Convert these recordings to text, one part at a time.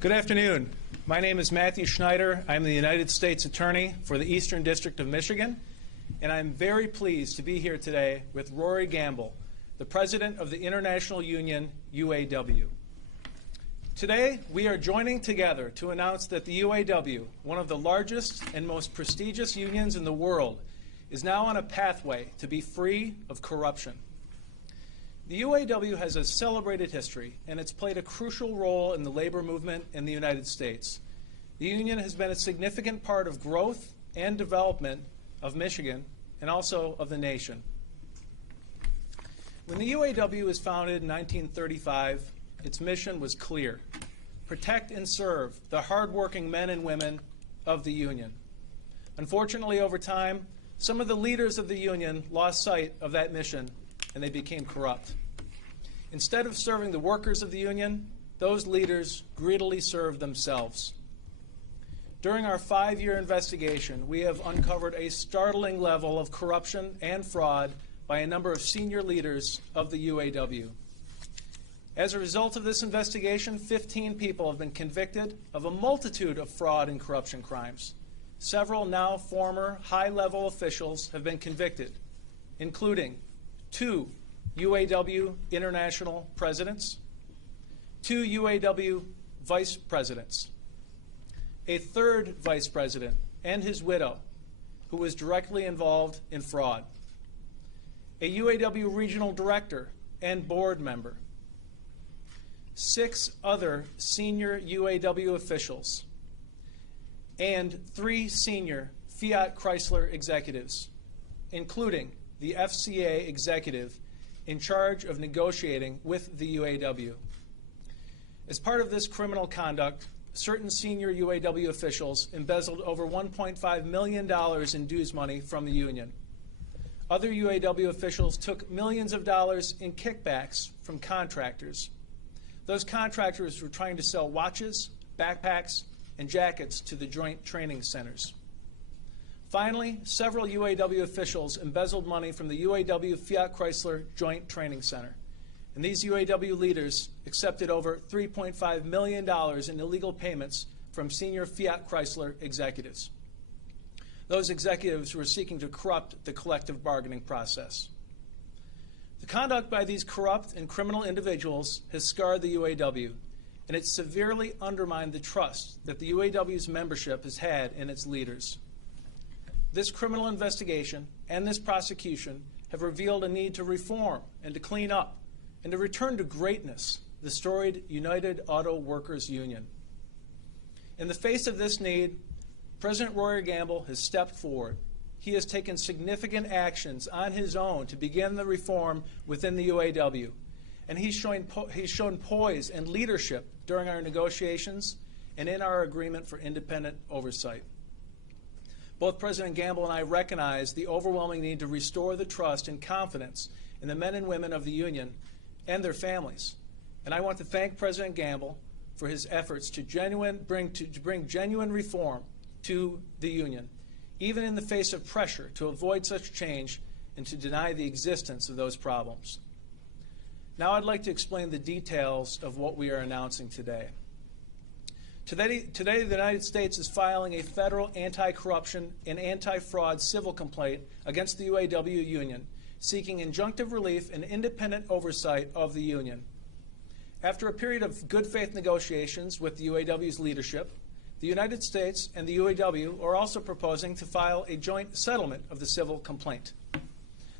Good afternoon. My name is Matthew Schneider. I'm the United States Attorney for the Eastern District of Michigan, and I'm very pleased to be here today with Rory Gamble, the President of the International Union, UAW. Today, we are joining together to announce that the UAW, one of the largest and most prestigious unions in the world, is now on a pathway to be free of corruption. The UAW has a celebrated history, and it's played a crucial role in the labor movement in the United States. The union has been a significant part of growth and development of Michigan and also of the nation. When the UAW was founded in 1935, its mission was clear: protect and serve the hardworking men and women of the union. Unfortunately, over time, some of the leaders of the union lost sight of that mission and they became corrupt. Instead of serving the workers of the union, those leaders greedily served themselves. During our 5-year investigation, we have uncovered a startling level of corruption and fraud by a number of senior leaders of the UAW. As a result of this investigation, 15 people have been convicted of a multitude of fraud and corruption crimes. Several now former high-level officials have been convicted, including 2 UAW international presidents, 2 UAW vice presidents, a 3rd vice president and his widow, who was directly involved in fraud, a UAW regional director and board member, 6 other senior UAW officials, and 3 senior Fiat Chrysler executives, including the FCA executive in charge of negotiating with the UAW. As part of this criminal conduct, certain senior UAW officials embezzled over $1.5 million in dues money from the union. Other UAW officials took millions of dollars in kickbacks from contractors. Those contractors were trying to sell watches, backpacks, and jackets to the joint training centers. Finally, several UAW officials embezzled money from the UAW Fiat Chrysler Joint Training Center. And these UAW leaders accepted over $3.5 million in illegal payments from senior Fiat Chrysler executives. Those executives were seeking to corrupt the collective bargaining process. The conduct by these corrupt and criminal individuals has scarred the UAW, and it severely undermined the trust that the UAW's membership has had in its leaders. This criminal investigation and this prosecution have revealed a need to reform and to clean up and to return to greatness the storied United Auto Workers Union. In the face of this need, President Rory Gamble has stepped forward. He has taken significant actions on his own to begin the reform within the UAW, and he's shown poise and leadership during our negotiations and in our agreement for independent oversight. Both President Gamble and I recognize the overwhelming need to restore the trust and confidence in the men and women of the union and their families. And I want to thank President Gamble for his efforts to bring genuine reform to the union, even in the face of pressure to avoid such change and to deny the existence of those problems. Now I'd like to explain the details of what we are announcing today. Today, the United States is filing a federal anti-corruption and anti-fraud civil complaint against the UAW union, seeking injunctive relief and independent oversight of the union. After a period of good faith negotiations with the UAW's leadership, the United States and the UAW are also proposing to file a joint settlement of the civil complaint.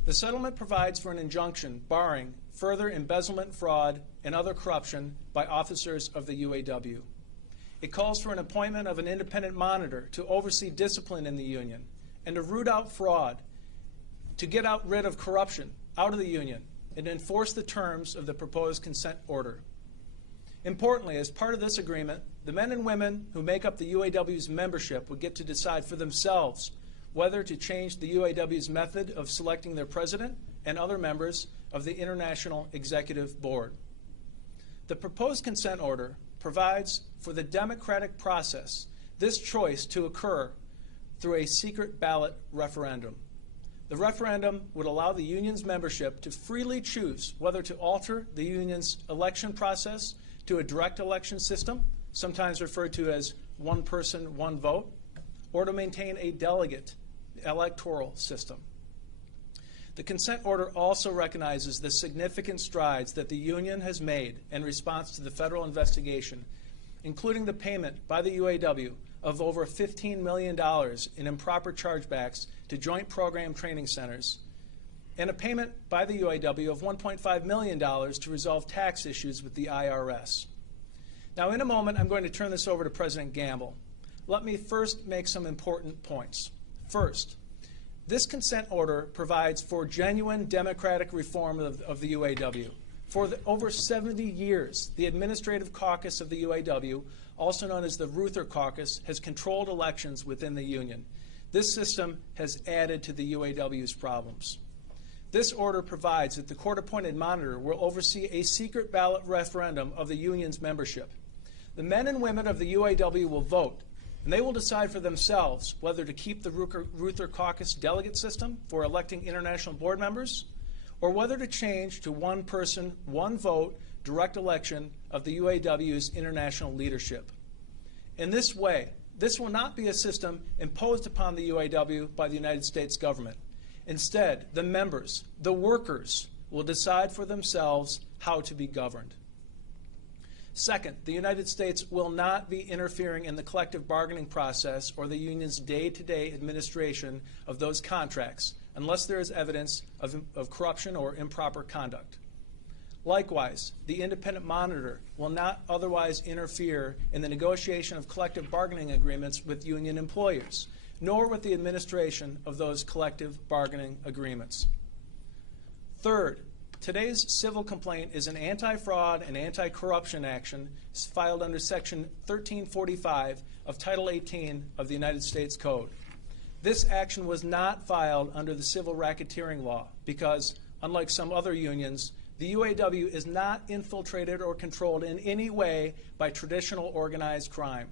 The settlement provides for an injunction barring further embezzlement, fraud, and other corruption by officers of the UAW. It calls for an appointment of an independent monitor to oversee discipline in the union and to root out fraud, to get rid of corruption out of the union, and enforce the terms of the proposed consent order. Importantly, as part of this agreement, the men and women who make up the UAW's membership would get to decide for themselves whether to change the UAW's method of selecting their president and other members of the International Executive Board. The proposed consent order provides for the democratic process, this choice to occur through a secret ballot referendum. The referendum would allow the union's membership to freely choose whether to alter the union's election process to a direct election system sometimes referred to as one person, one vote, or to maintain a delegate electoral system. The consent order also recognizes the significant strides that the union has made in response to the federal investigation, including the payment by the UAW of over $15 million in improper chargebacks to joint program training centers, and a payment by the UAW of $1.5 million to resolve tax issues with the IRS. Now, in a moment, I'm going to turn this over to President Gamble. Let me first make some important points. First, this consent order provides for genuine democratic reform of the UAW. For over 70 years, the Administrative Caucus of the UAW, also known as the Ruther Caucus, has controlled elections within the union. This system has added to the UAW's problems. This order provides that the court-appointed monitor will oversee a secret ballot referendum of the union's membership. The men and women of the UAW will vote, and they will decide for themselves whether to keep the Ruther Caucus delegate system for electing international board members, or whether to change to one person, one vote, direct election of the UAW's international leadership. In this way, this will not be a system imposed upon the UAW by the United States government. Instead, the members, the workers, will decide for themselves how to be governed. Second, the United States will not be interfering in the collective bargaining process or the union's day-to-day administration of those contracts unless there is evidence of corruption or improper conduct. Likewise, the independent monitor will not otherwise interfere in the negotiation of collective bargaining agreements with union employers, nor with the administration of those collective bargaining agreements. Third, today's civil complaint is an anti-fraud and anti-corruption action filed under Section 1345 of Title 18 of the United States Code. This action was not filed under the civil racketeering law because, unlike some other unions, the UAW is not infiltrated or controlled in any way by traditional organized crime.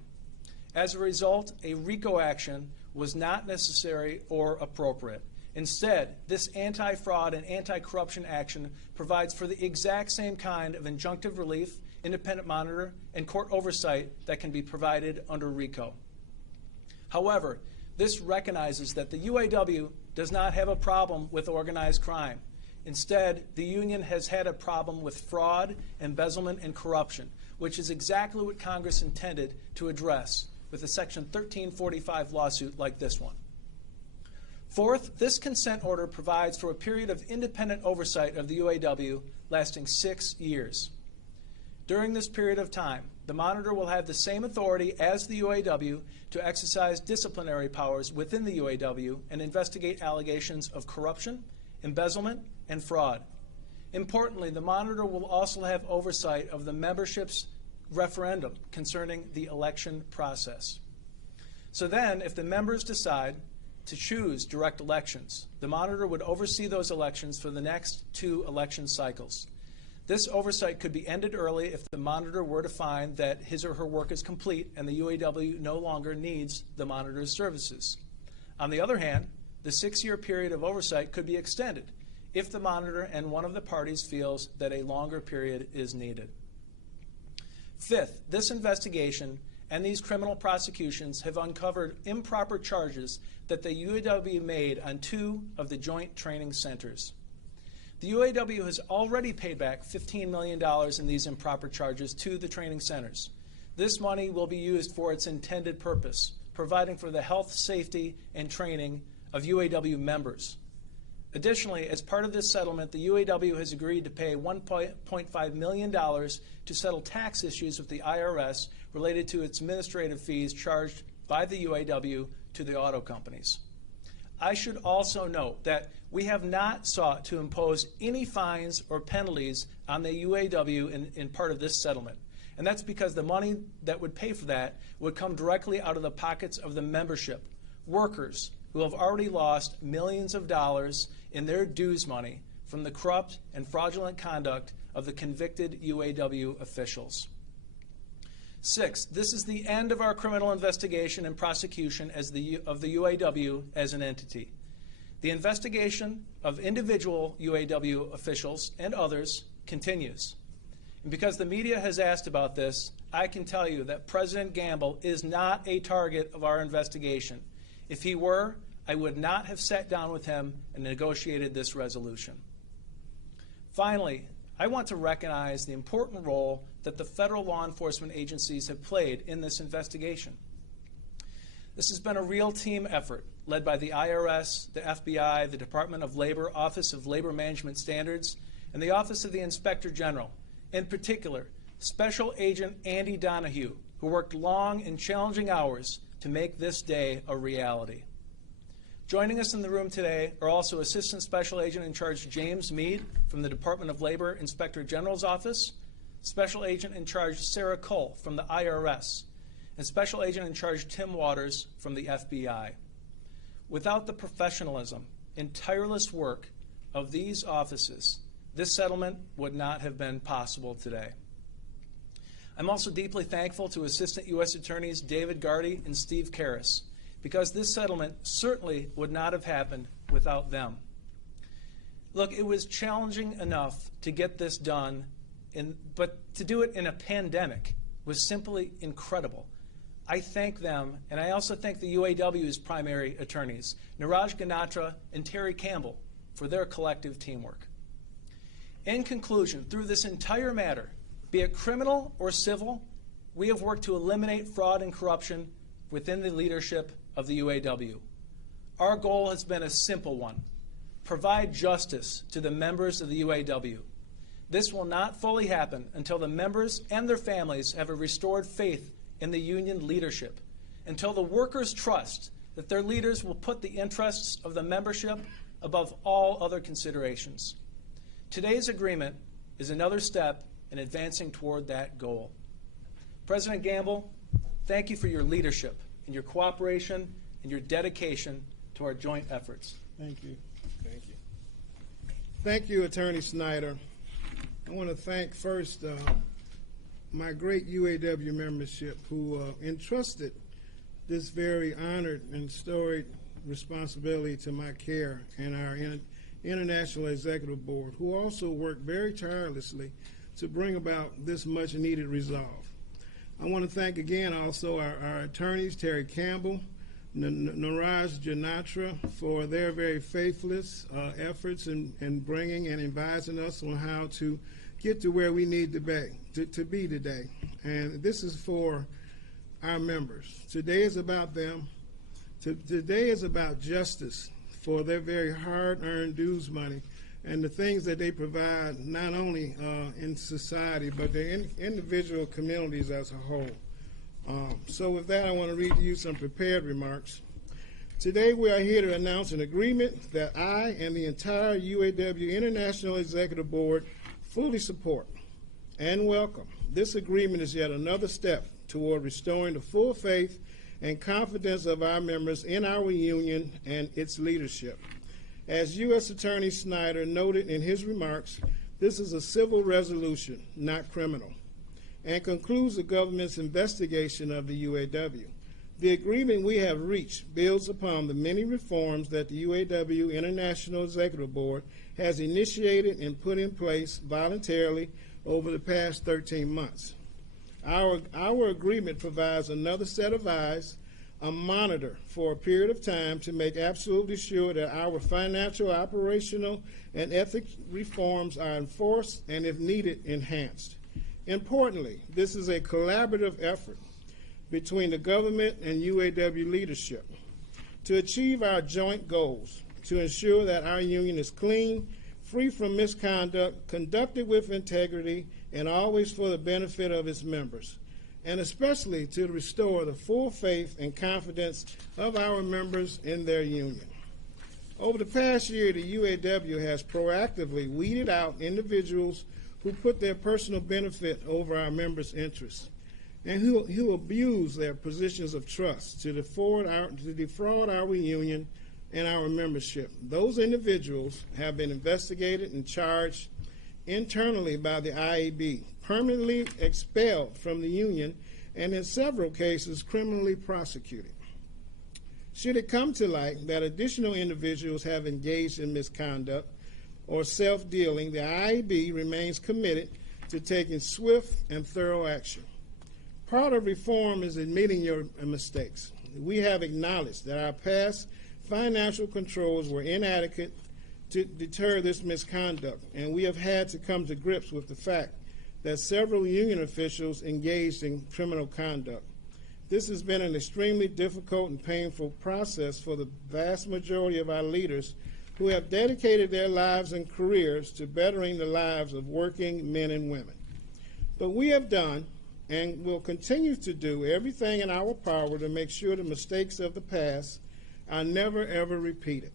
As a result, a RICO action was not necessary or appropriate. Instead, this anti-fraud and anti-corruption action provides for the exact same kind of injunctive relief, independent monitor, and court oversight that can be provided under RICO. However, this recognizes that the UAW does not have a problem with organized crime. Instead, the union has had a problem with fraud, embezzlement, and corruption, which is exactly what Congress intended to address with a Section 1345 lawsuit like this one. Fourth, this consent order provides for a period of independent oversight of the UAW lasting 6 years. During this period of time, the monitor will have the same authority as the UAW to exercise disciplinary powers within the UAW and investigate allegations of corruption, embezzlement, and fraud. Importantly, the monitor will also have oversight of the membership's referendum concerning the election process. So then, if the members decide to choose direct elections, the monitor would oversee those elections for the next 2 election cycles. This oversight could be ended early if the monitor were to find that his or her work is complete and the UAW no longer needs the monitor's services. On the other hand, the 6-year period of oversight could be extended if the monitor and one of the parties feels that a longer period is needed. Fifth, this investigation and these criminal prosecutions have uncovered improper charges that the UAW made on 2 of the joint training centers. The UAW has already paid back $15 million in these improper charges to the training centers. This money will be used for its intended purpose, providing for the health, safety, and training of UAW members. Additionally, as part of this settlement, the UAW has agreed to pay $1.5 million to settle tax issues with the IRS related to its administrative fees charged by the UAW to the auto companies. I should also note that we have not sought to impose any fines or penalties on the UAW in part of this settlement. And that's because the money that would pay for that would come directly out of the pockets of the membership, workers who have already lost millions of dollars in their dues money from the corrupt and fraudulent conduct of the convicted UAW officials. Sixth, this is the end of our criminal investigation and prosecution of the UAW as an entity. The investigation of individual UAW officials and others continues. And because the media has asked about this, I can tell you that President Gamble is not a target of our investigation. If he were, I would not have sat down with him and negotiated this resolution. Finally, I want to recognize the important role that the federal law enforcement agencies have played in this investigation. This has been a real team effort led by the IRS, the FBI, the Department of Labor, Office of Labor Management Standards, and the Office of the Inspector General. In particular, Special Agent Andy Donahue, who worked long and challenging hours to make this day a reality. Joining us in the room today are also Assistant Special Agent in Charge James Mead from the Department of Labor Inspector General's Office, Special Agent in Charge Sarah Cole from the IRS, and Special Agent in Charge Tim Waters from the FBI. Without the professionalism and tireless work of these offices, this settlement would not have been possible today. I'm also deeply thankful to Assistant U.S. Attorneys David Gardy and Steve Karras, because this settlement certainly would not have happened without them. Look, it was challenging enough to get this done, but to do it in a pandemic was simply incredible. I thank them, and I also thank the UAW's primary attorneys, Niraj Ganatra and Terry Campbell, for their collective teamwork. In conclusion, through this entire matter, be it criminal or civil, we have worked to eliminate fraud and corruption within the leadership of the UAW. Our goal has been a simple one: provide justice to the members of the UAW. This will not fully happen until the members and their families have a restored faith in the union leadership, until the workers trust that their leaders will put the interests of the membership above all other considerations. Today's agreement is another step in advancing toward that goal. President Gamble, thank you for your leadership and your cooperation and your dedication to our joint efforts. Thank you. Thank you. Thank you, Attorney Snyder. I want to thank first my great UAW membership who entrusted this very honored and storied responsibility to my care, and our International Executive Board, who also worked very tirelessly to bring about this much needed resolve. I want to thank again also our attorneys, Terry Campbell, Niraj Ganatra, for their very faithless efforts in bringing and advising us on how to get to where we need to be today. And this is for our members. Today is about them. Today is about justice for their very hard-earned dues money and the things that they provide not only in society but their individual communities as a whole. So with that, I want to read to you some prepared remarks. Today we are here to announce an agreement that I and the entire UAW International Executive Board fully support and welcome. This agreement is yet another step toward restoring the full faith and confidence of our members in our union and its leadership. As U.S. Attorney Snyder noted in his remarks, this is a civil resolution, not criminal, and concludes the government's investigation of the UAW. The agreement we have reached builds upon the many reforms that the UAW International Executive Board has initiated and put in place voluntarily over the past 13 months. Our agreement provides another set of eyes, a monitor for a period of time to make absolutely sure that our financial, operational, and ethics reforms are enforced and, if needed, enhanced. Importantly, this is a collaborative effort between the government and UAW leadership to achieve our joint goals, to ensure that our union is clean, free from misconduct, conducted with integrity, and always for the benefit of its members, and especially to restore the full faith and confidence of our members in their union. Over the past year, the UAW has proactively weeded out individuals who put their personal benefit over our members' interests and who abuse their positions of trust to defraud our union and our membership. Those individuals have been investigated and charged internally by the IAB, permanently expelled from the union, and in several cases criminally prosecuted. Should it come to light that additional individuals have engaged in misconduct or self-dealing, the IAB remains committed to taking swift and thorough action. Part of reform is admitting your mistakes. We have acknowledged that our past financial controls were inadequate to deter this misconduct, and we have had to come to grips with the fact that several union officials engaged in criminal conduct. This has been an extremely difficult and painful process for the vast majority of our leaders who have dedicated their lives and careers to bettering the lives of working men and women. But we have done and will continue to do everything in our power to make sure the mistakes of the past are never, ever repeated.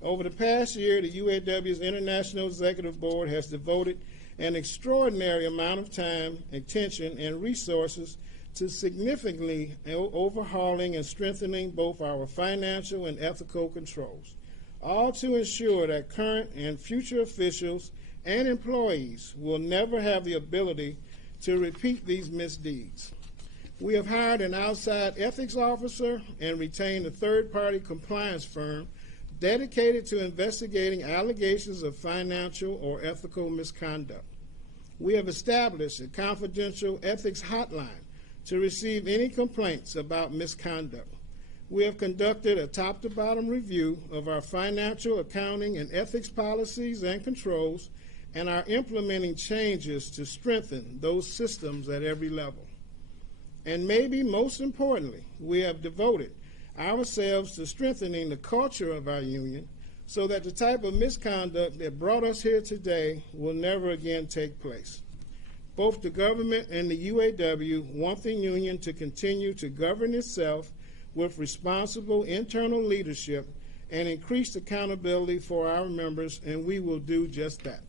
Over the past year, the UAW's International Executive Board has devoted an extraordinary amount of time, attention, and resources to significantly overhauling and strengthening both our financial and ethical controls, all to ensure that current and future officials and employees will never have the ability to repeat these misdeeds. We have hired an outside ethics officer and retained a third-party compliance firm dedicated to investigating allegations of financial or ethical misconduct. We have established a confidential ethics hotline to receive any complaints about misconduct. We have conducted a top-to-bottom review of our financial, accounting, and ethics policies and controls, and are implementing changes to strengthen those systems at every level. And maybe most importantly, we have devoted ourselves to strengthening the culture of our union so that the type of misconduct that brought us here today will never again take place. Both the government and the UAW want the union to continue to govern itself with responsible internal leadership and increased accountability for our members, and we will do just that.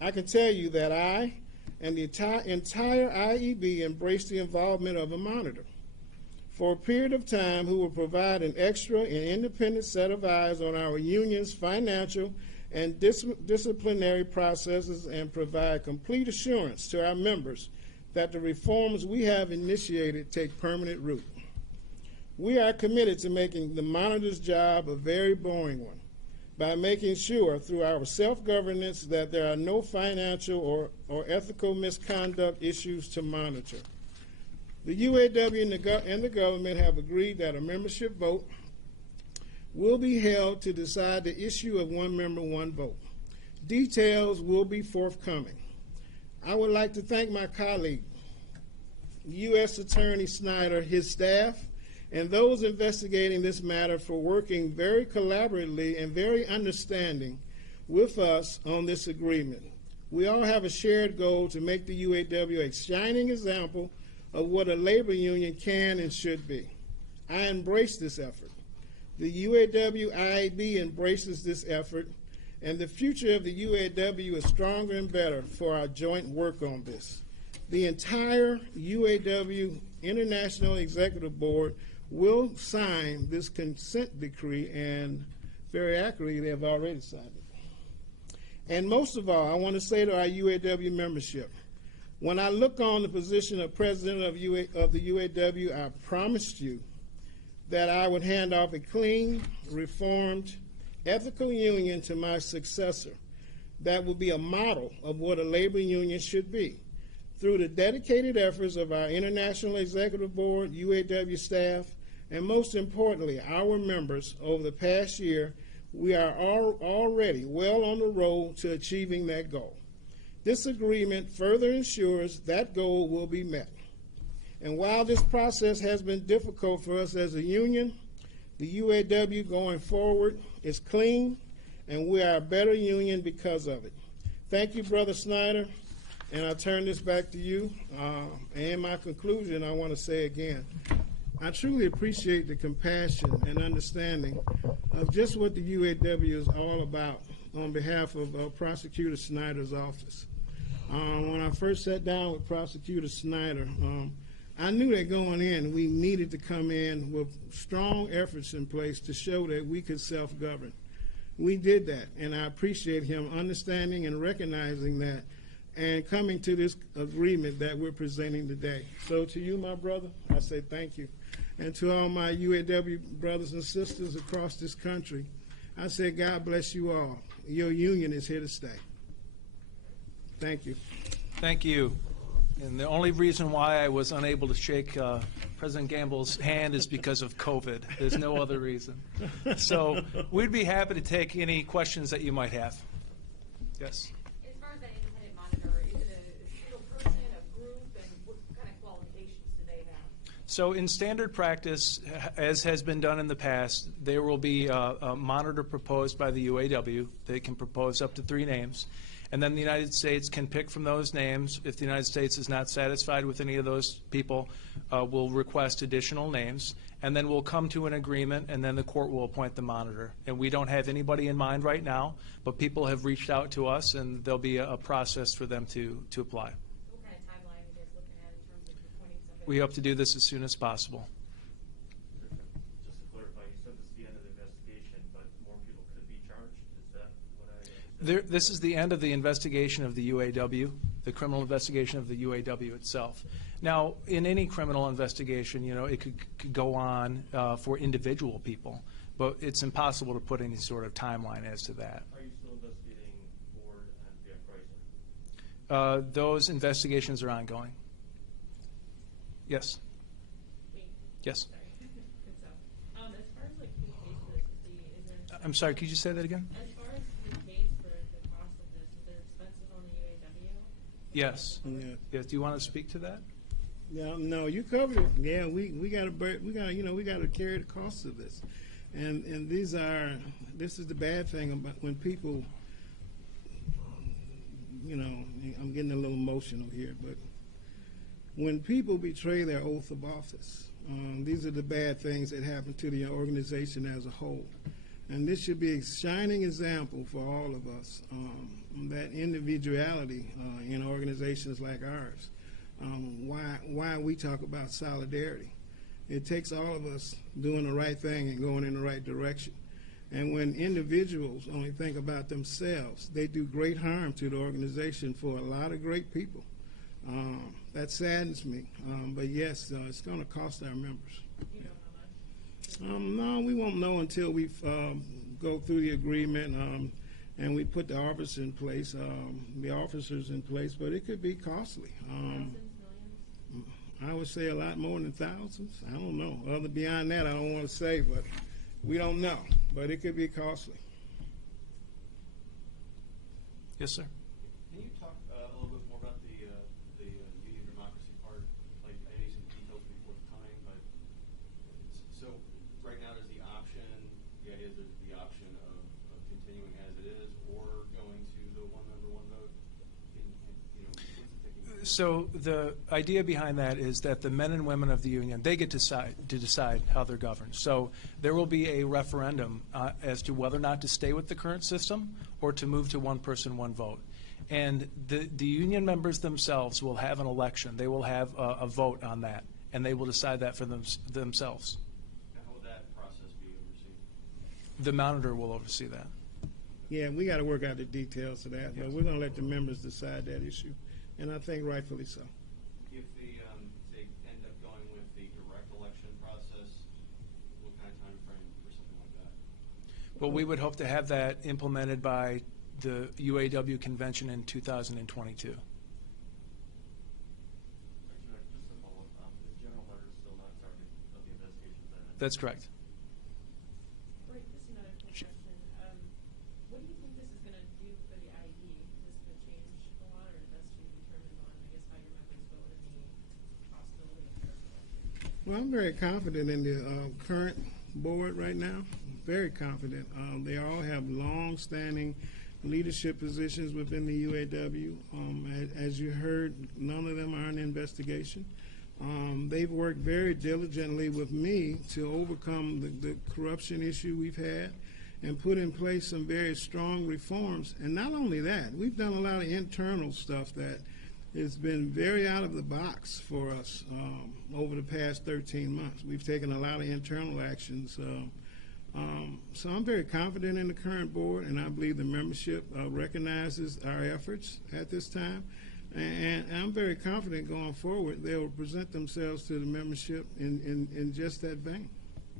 I can tell you that I and the entire IEB embrace the involvement of a monitor for a period of time who will provide an extra and independent set of eyes on our union's financial and disciplinary processes and provide complete assurance to our members that the reforms we have initiated take permanent root. We are committed to making the monitor's job a very boring one by making sure through our self-governance that there are no financial or ethical misconduct issues to monitor. The UAW and the government have agreed that a membership vote will be held to decide the issue of one member, one vote. Details will be forthcoming. I would like to thank my colleague, U.S. Attorney Snyder, his staff, and those investigating this matter for working very collaboratively and very understanding with us on this agreement. We all have a shared goal to make the UAW a shining example of what a labor union can and should be. I embrace this effort. The UAW-IAB embraces this effort, and the future of the UAW is stronger and better for our joint work on this. The entire UAW International Executive Board will sign this consent decree, and very accurately, they have already signed it. And most of all, I want to say to our UAW membership, when I look on the position of president of the UAW, I promised you that I would hand off a clean, reformed, ethical union to my successor that will be a model of what a labor union should be. Through the dedicated efforts of our International Executive Board, UAW staff, and most importantly, our members over the past year, we are already well on the road to achieving that goal. This agreement further ensures that goal will be met. And while this process has been difficult for us as a union, the UAW going forward is clean, and we are a better union because of it. Thank you, Brother Snyder, and I'll turn this back to you. And in my conclusion, I want to say again, I truly appreciate the compassion and understanding of just what the UAW is all about on behalf of Prosecutor Snyder's office. When I first sat down with Prosecutor Snyder, I knew that going in, we needed to come in with strong efforts in place to show that we could self-govern. We did that, and I appreciate him understanding and recognizing that and coming to this agreement that we're presenting today. So to you, my brother, I say thank you. And to all my UAW brothers and sisters across this country, I say God bless you all. Your union is here to stay. Thank you. Thank you. And the only reason why I was unable to shake President Gamble's hand is because of COVID. There's no other reason. So we'd be happy to take any questions that you might have. Yes? As far as that independent monitor, is it a single person, a group, and what kind of qualifications do they have? So in standard practice, as has been done in the past, there will be a monitor proposed by the UAW. They can propose up to 3 names. And then the United States can pick from those names. If the United States is not satisfied with any of those people, we'll request additional names. And then we'll come to an agreement, and then the court will appoint the monitor. And we don't have anybody in mind right now, but people have reached out to us, and there'll be a process for them to apply. What kind of timeline are you guys looking at in terms of appointing somebody? We hope to do this as soon as possible. Just to clarify, you said this is the end of the investigation, but more people could be charged? Is that what I understand? This is the end of the investigation of the UAW, the criminal investigation of the UAW itself. Now, in any criminal investigation, you know, it could go on for individual people, but it's impossible to put any sort of timeline as to that. Are you still investigating Ford and Chrysler? Those investigations are ongoing. Yes. Wait, Yes. sorry. Good stuff. As far as like who pays for this, is there? I'm sorry, could you say that again? As far as who pays for the cost of this, is there expenses on the UAW? Yes. Yeah. Yes. Do you want to speak to that? Yeah, no, you covered it. Yeah, we got to carry the cost of this, and this is the bad thing about when people, you know, I'm getting a little emotional here, but when people betray their oath of office, these are the bad things that happen to the organization as a whole, and this should be a shining example for all of us, that individuality in organizations like ours. Why we talk about solidarity. It takes all of us doing the right thing and going in the right direction. And when individuals only think about themselves, they do great harm to the organization for a lot of great people. That saddens me. But yes, it's going to cost our members. You know how much? No, we won't know until we go through the agreement and we put the officers in place, but it could be costly. Thousands, millions? I would say a lot more than thousands. I don't know. Other beyond that, I don't want to say, but we don't know. But it could be costly. Yes, sir. Can you talk a little bit more about the union democracy part? Like, I know you said details before time, but so right now there's the option. The idea is there's the option of continuing as it is, or going to the one member, one vote. What's the thinking? So the idea behind that is that the men and women of the union, they get to decide how they're governed. So there will be a referendum as to whether or not to stay with the current system or to move to one person, one vote. And the union members themselves will have an election. They will have a vote on that, and they will decide that for themselves. How will that process be overseen? The monitor will oversee that. Yeah, we got to work out the details of that, but we're going to let the members decide that issue, and I think rightfully so. If they end up going with the direct election process, what kind of time frame for something like that? Well, we would hope to have that implemented by the UAW convention in 2022. Actually, just to follow up, the general monitor is still not in charge of the investigations then? That's correct. Right, just another quick question. What do you think this is going to do for the IE? Is this going to change a lot, or is that to be determined on, I guess, how your members vote and the possibility of direct election? Well, I'm very confident in the current board right now. Very confident. They all have long-standing leadership positions within the UAW. As you heard, none of them are in investigation. They've worked very diligently with me to overcome the corruption issue we've had and put in place some very strong reforms. And not only that, we've done a lot of internal stuff that has been very out of the box for us over the past 13 months. We've taken a lot of internal actions. So I'm very confident in the current board, and I believe the membership recognizes our efforts at this time. And I'm very confident going forward they will present themselves to the membership in just that vein.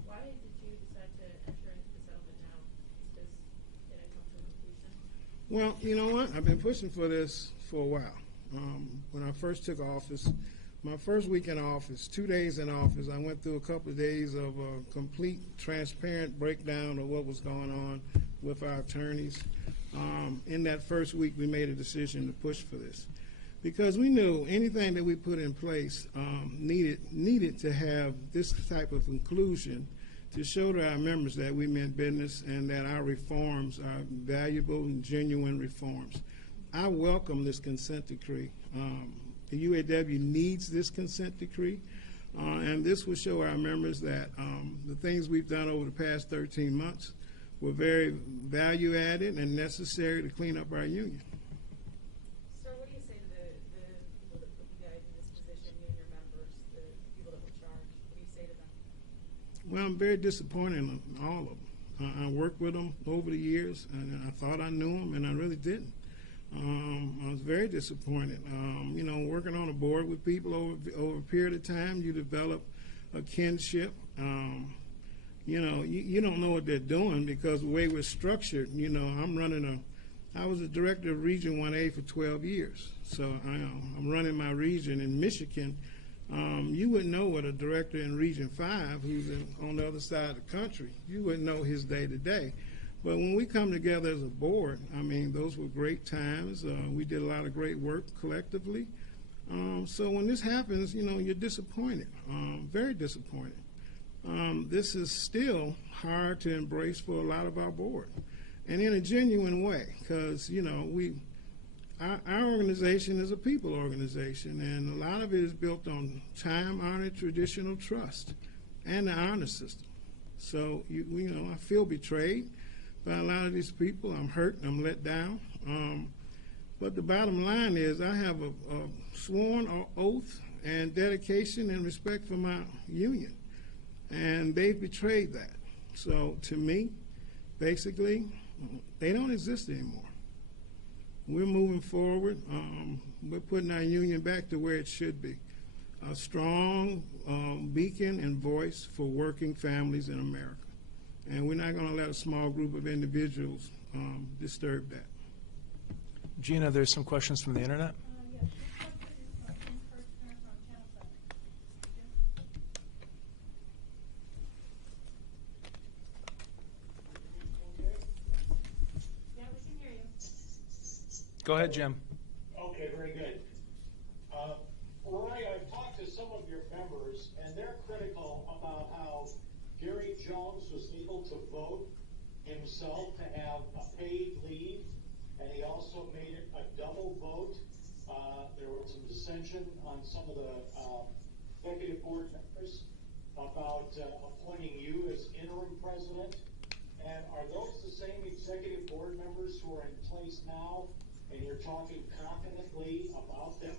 Why did you decide to enter into the settlement now? Is this, did it come to a conclusion? Well, you know what? I've been pushing for this for a while. When I first took office, my first week in office, 2 days in office, I went through a couple of days of a complete, transparent breakdown of what was going on with our attorneys. In that first week, we made a decision to push for this because we knew anything that we put in place needed to have this type of inclusion to show to our members that we meant business and that our reforms are valuable and genuine reforms. I welcome this consent decree. The UAW needs this consent decree, and this will show our members that the things we've done over the past 13 months were very value-added and necessary to clean up our union. Sir, what do you say to the people that put you guys in this position, you and your members, the people that were charged? What do you say to them? Well, I'm very disappointed in all of them. I worked with them over the years, and I thought I knew them, and I really didn't. I was very disappointed. Working on a board with people over a period of time, you develop a kinship. You don't know what they're doing because the way we're structured, I was the director of Region 1A for 12 years. So I'm running my region in Michigan. You wouldn't know what a director in Region 5, who's on the other side of the country, you wouldn't know his day-to-day. But when we come together as a board, those were great times. We did a lot of great work collectively. So when this happens, you're disappointed, very disappointed. This is still hard to embrace for a lot of our board, and in a genuine way, because, our organization is a people organization, and a lot of it is built on time-honored traditional trust and the honor system. So, I feel betrayed by a lot of these people. I'm hurt, I'm let down. But the bottom line is I have a sworn oath and dedication and respect for my union. And they've betrayed that. So to me, basically, they don't exist anymore. We're moving forward. We're putting our union back to where it should be. A strong beacon and voice for working families in America. And we're not going to let a small group of individuals disturb that. Gina, there's some questions from the internet. Yes, this question is from Ken Kirchner from Channel 7. Yeah, we can hear you. Go ahead, Jim. Okay, very good. Roy, I've talked to some of your members, and they're critical about how Gary Jones was able to vote himself to have a paid leave, and he also made it a double vote. There was some dissension on some of the executive board members about appointing you as interim president. And are those the same executive board members who are in place now, and you're talking confidently about them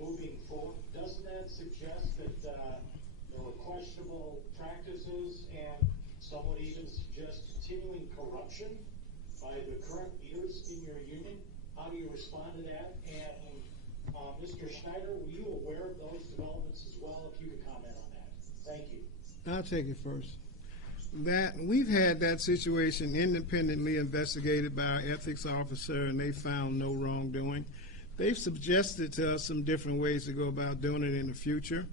moving forward? Doesn't that suggest that there were questionable practices, and some would even suggest continuing corruption by the current leaders in your union? How do you respond to that? And Mr. Schneider, were you aware of those developments as well? If you could comment on that. Thank you. I'll take it first. That we've had that situation independently investigated by our ethics officer, and they found no wrongdoing. They've suggested to us some different ways to go about doing it in the future.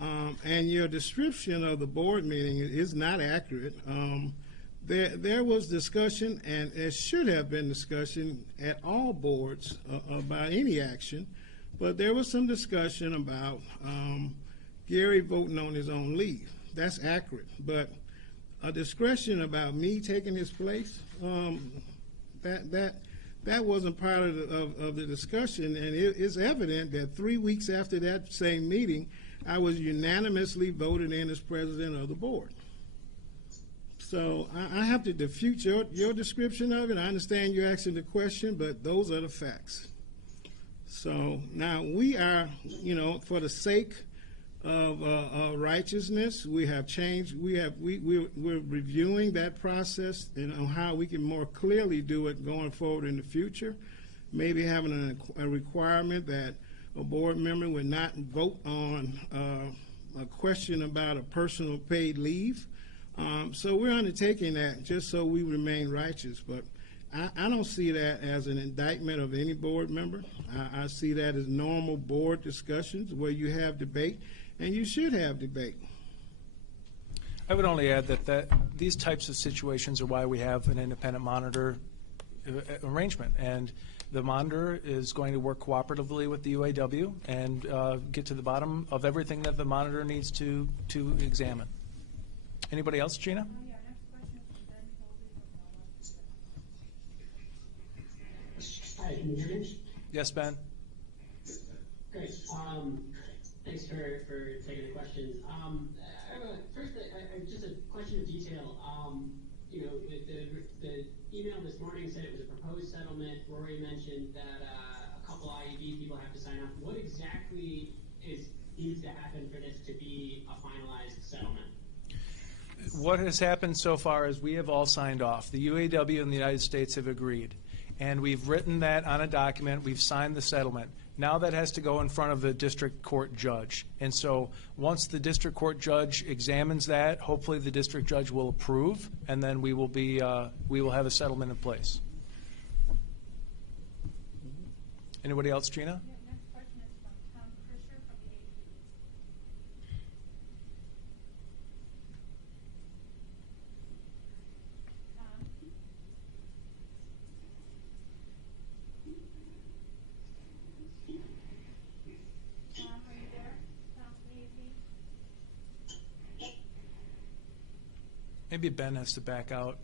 And your description of the board meeting is not accurate. There was discussion, and there should have been discussion at all boards about any action, but there was some discussion about Gary voting on his own leave. That's accurate, but a discussion about me taking his place, that wasn't part of the discussion, and it is evident that 3 weeks after that same meeting, I was unanimously voted in as president of the board. So I have to defute your description of it. I understand you're asking the question, but those are the facts. So now we are, for the sake of righteousness, we have changed. We're reviewing that process and on how we can more clearly do it going forward in the future. Maybe having a requirement that a board member would not vote on a question about a personal paid leave. So we're undertaking that just so we remain righteous. But I don't see that as an indictment of any board member. I see that as normal board discussions where you have debate, and you should have debate. I would only add that these types of situations are why we have an independent monitor arrangement. And the monitor is going to work cooperatively with the UAW and get to the bottom of everything that the monitor needs to examine. Anybody else, Gina? Yeah, next question is from Ben Colby from Hi, can you hear me? Yes, Ben? Great. Thanks for taking the questions. First, just a question of detail. The email this morning said it was a proposed settlement. Rory mentioned that a couple IED people have to sign up. What exactly needs to happen for this to be a finalized settlement? What has happened so far is we have all signed off. The UAW and the United States have agreed. And we've written that on a document. We've signed the settlement. Now that has to go in front of the district court judge. And so once the district court judge examines that, hopefully the district judge will approve, and then we will have a settlement in place. Anybody else, Gina? Yeah, next question is from Tom Krischer from the AP. Tom? Tom, are you there? Tom from the AP? Maybe Ben has to back out.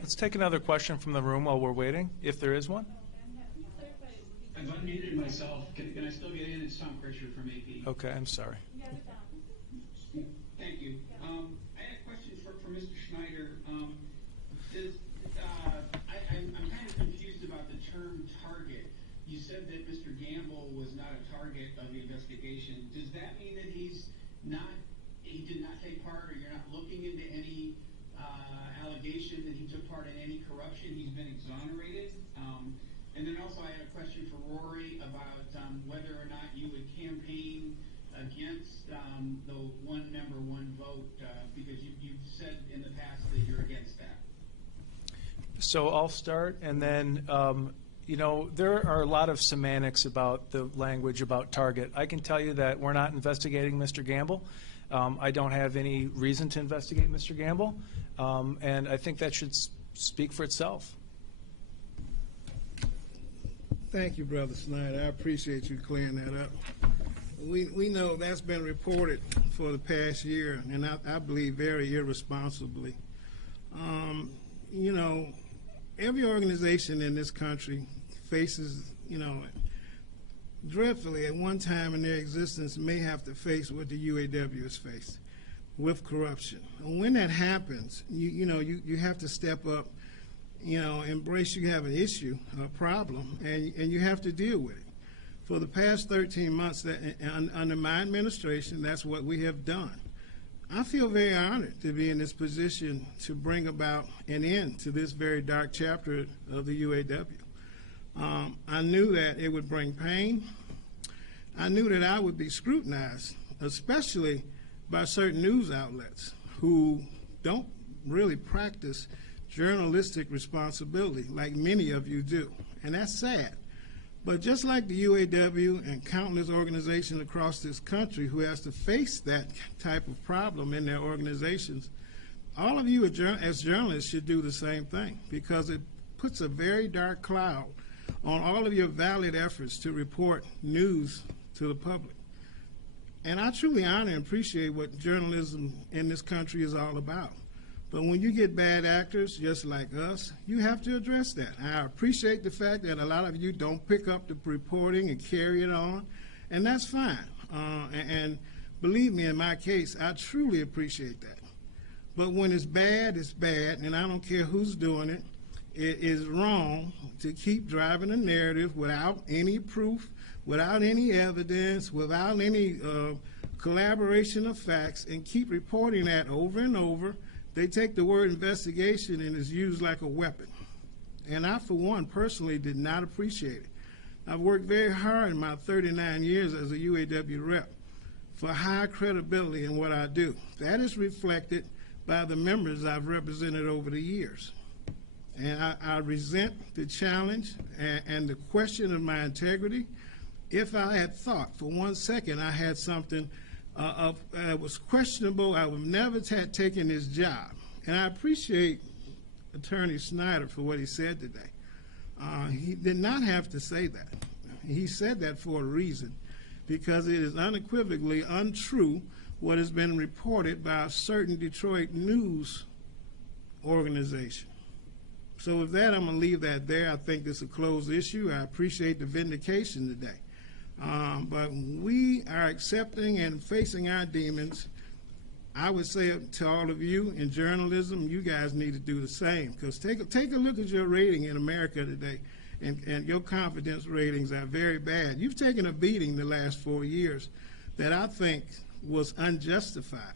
Let's take another question from the room while we're waiting, if there is one. I've unmuted myself. Can I still get in? It's Tom Krischer from AP. Okay, I'm sorry. You got it, Tom. Thank you. I had a question for Mr. Schneider. I'm kind of confused about the term target. You said that Mr. Gamble was not a target of the investigation. Does that mean that he did not take part, or you're not looking into any allegation that he took part in any corruption? He's been exonerated. And then also I had a question for Rory about whether or not you would campaign against the one member, one vote, because you've said in the past that you're against that. So I'll start, and then, there are a lot of semantics about the language about target. I can tell you that we're not investigating Mr. Gamble. I don't have any reason to investigate Mr. Gamble, and I think that should speak for itself. Thank you, Brother Snyder. I appreciate you clearing that up. We know that's been reported for the past year, and I believe very irresponsibly. Every organization in this country faces, dreadfully at one time in their existence may have to face what the UAW has faced with corruption. And when that happens, you have to step up, embrace you have an issue, a problem, and you have to deal with it. For the past 13 months under my administration, that's what we have done. I feel very honored to be in this position to bring about an end to this very dark chapter of the UAW. I knew that it would bring pain. I knew that I would be scrutinized, especially by certain news outlets who don't really practice journalistic responsibility like many of you do, and that's sad. But just like the UAW and countless organizations across this country who has to face that type of problem in their organizations, all of you as journalists should do the same thing, because it puts a very dark cloud on all of your valid efforts to report news to the public. And I truly honor and appreciate what journalism in this country is all about. But when you get bad actors just like us, you have to address that. I appreciate the fact that a lot of you don't pick up the reporting and carry it on, and that's fine. And believe me, in my case, I truly appreciate that. But when it's bad, and I don't care who's doing it. It is wrong to keep driving a narrative without any proof, without any evidence, without any collaboration of facts, and keep reporting that over and over. They take the word investigation and it's used like a weapon. And I, for one, personally did not appreciate it. I've worked very hard in my 39 years as a UAW rep for high credibility in what I do. That is reflected by the members I've represented over the years. And I resent the challenge and the question of my integrity. If I had thought for 1 second I had something that was questionable, I would never have taken this job. And I appreciate Attorney Snyder for what he said today. He did not have to say that. He said that for a reason, because it is unequivocally untrue what has been reported by a certain Detroit news organization. So with that, I'm going to leave that there. I think this is a closed issue. I appreciate the vindication today. But we are accepting and facing our demons. I would say to all of you in journalism, you guys need to do the same, because take a look at your rating in America today, and your confidence ratings are very bad. You've taken a beating the last 4 years that I think was unjustified.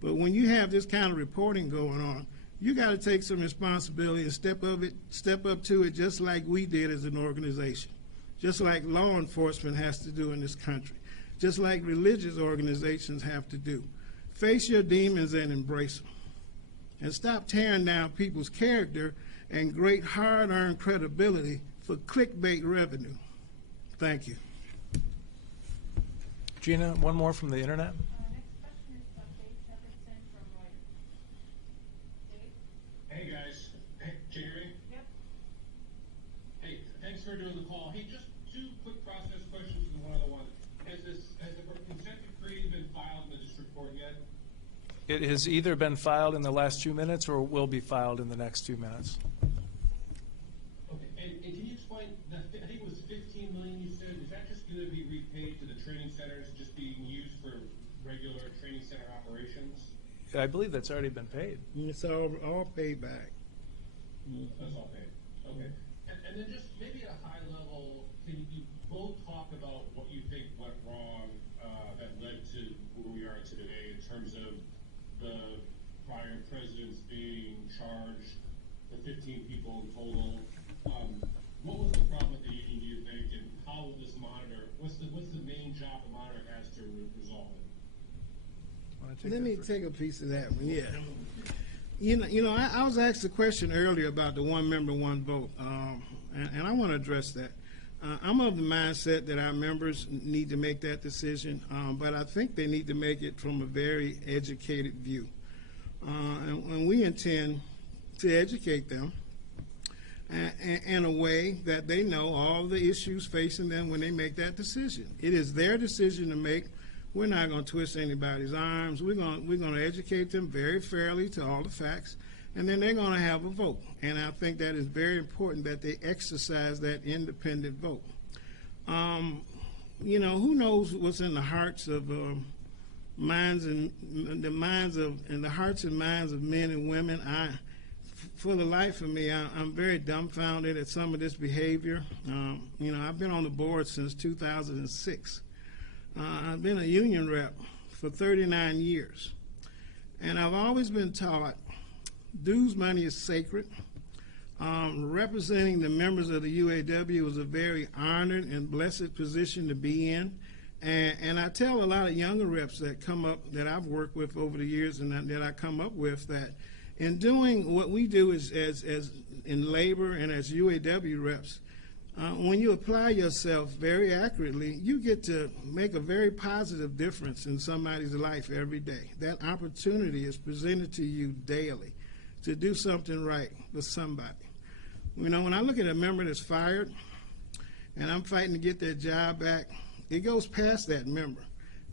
But when you have this kind of reporting going on, you got to take some responsibility and step up to it, just like we did as an organization, just like law enforcement has to do in this country, just like religious organizations have to do. Face your demons and embrace them. And stop tearing down people's character and great hard-earned credibility for clickbait revenue. Thank you. Gina, one more from the internet. Next question is from Dave Jefferson from Reuters. Dave? Hey guys, hey, can you hear me? Yep. Hey, thanks for doing the call. Hey, just 2 quick process questions and one other one. Has the consent decree been filed in the district court yet? It has either been filed in the last 2 minutes or will be filed in the next 2 minutes. Okay, and can you explain, I think it was $15 million you said, is that just going to be repaid to the training centers, just being used for regular training center operations? I believe that's already been paid. It's all paid back. That's all paid, okay. And then just maybe at a high level, can you both talk about what you think went wrong that led to where we are today in terms of the prior presidents being charged, the 15 people in total? What was the problem with the union, do you think, and how will this monitor, what's the main job the monitor has to resolve it? Let me take a piece of that one. Yeah. You know, I was asked a question earlier about the one member, one vote, and I want to address that. I'm of the mindset that our members need to make that decision, but I think they need to make it from a very educated view. And we intend to educate them in a way that they know all the issues facing them when they make that decision. It is their decision to make. We're not going to twist anybody's arms. We're going to educate them very fairly to all the facts, and then they're going to have a vote. And I think that is very important that they exercise that independent vote. You know, who knows what's in the hearts of minds and the hearts and minds of men and women. For the life of me, I'm very dumbfounded at some of this behavior. You know, I've been on the board since 2006. I've been a union rep for 39 years, and I've always been taught dues money is sacred. Representing the members of the UAW was a very honored and blessed position to be in, and I tell a lot of younger reps that come up, that I've worked with over the years and that I come up with, that in doing what we do as in labor and as UAW reps, when you apply yourself very accurately, you get to make a very positive difference in somebody's life every day. That opportunity is presented to you daily to do something right for somebody. You know, when I look at a member that's fired and I'm fighting to get their job back, it goes past that member.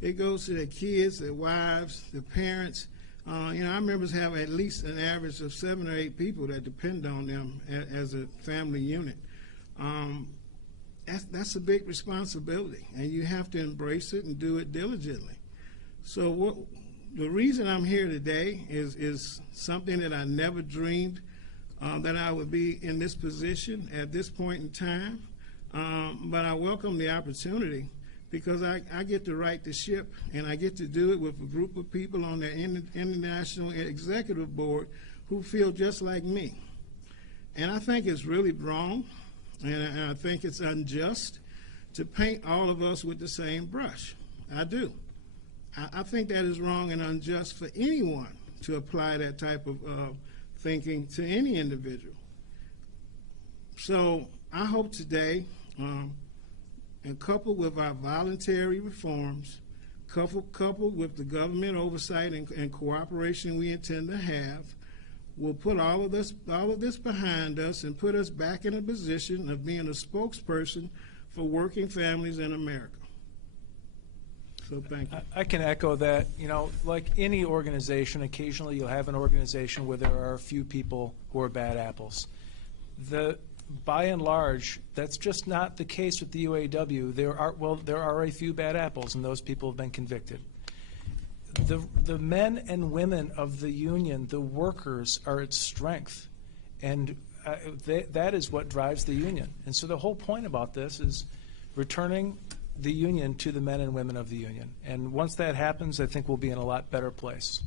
It goes to their kids, their wives, their parents. You know, our members have at least an average of 7 or 8 people that depend on them as a family unit. That's a big responsibility, and you have to embrace it and do it diligently. So the reason I'm here today is something that I never dreamed that I would be in this position at this point in time, but I welcome the opportunity because I get to right the ship, and I get to do it with a group of people on the International Executive Board who feel just like me. And I think it's really wrong, and I think it's unjust to paint all of us with the same brush. I do. I think that is wrong and unjust for anyone to apply that type of thinking to any individual. So I hope today, and coupled with our voluntary reforms, coupled with the government oversight and cooperation we intend to have, will put all of this behind us and put us back in a position of being a spokesperson for working families in America. So thank you. I can echo that. You know, like any organization, occasionally you'll have an organization where there are a few people who are bad apples. By and large, that's just not the case with the UAW. There are a few bad apples, and those people have been convicted. The men and women of the union, the workers, are its strength, and that is what drives the union. And so the whole point about this is returning the union to the men and women of the union. And once that happens, I think we'll be in a lot better place.